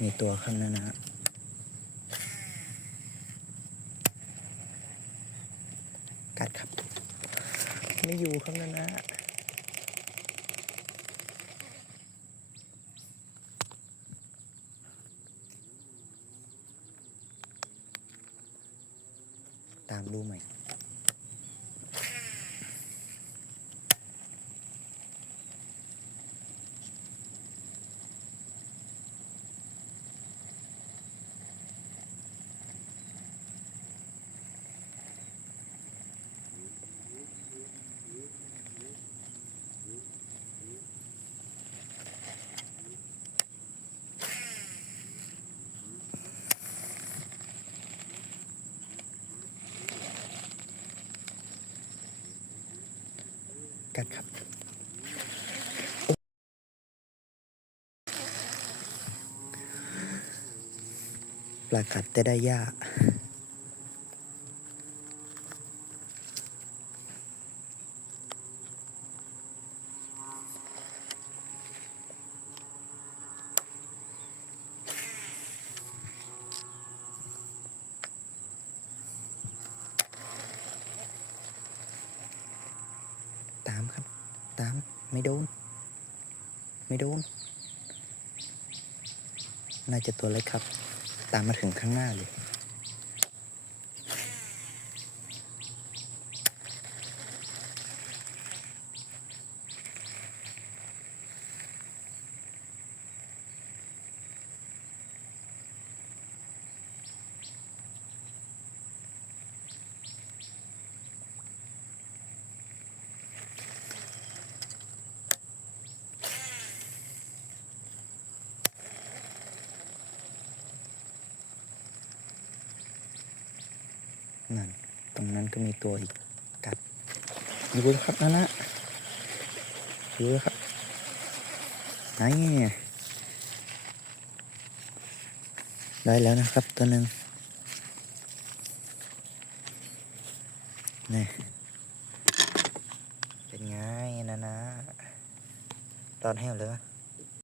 มีตัวข้างนั้นนะกัดครับไม่อยู่ข้างนั้นนะตามดูใหม่กัดครับปลากัดแต่ได้หญ้าตามครับตามไม่โดนไม่โดนน่าจะตัวเล็กครับตามมาถึงข้างหน้าเลยนั่นตรงนั้นก็มีตัวอีกกัดอยู่เลยครับนั่นนะอยู่เลยครับนี่ได้แล้วนะครับตัวหนึ่งนี่เป็นไงนะตอนแห้วเลยวะ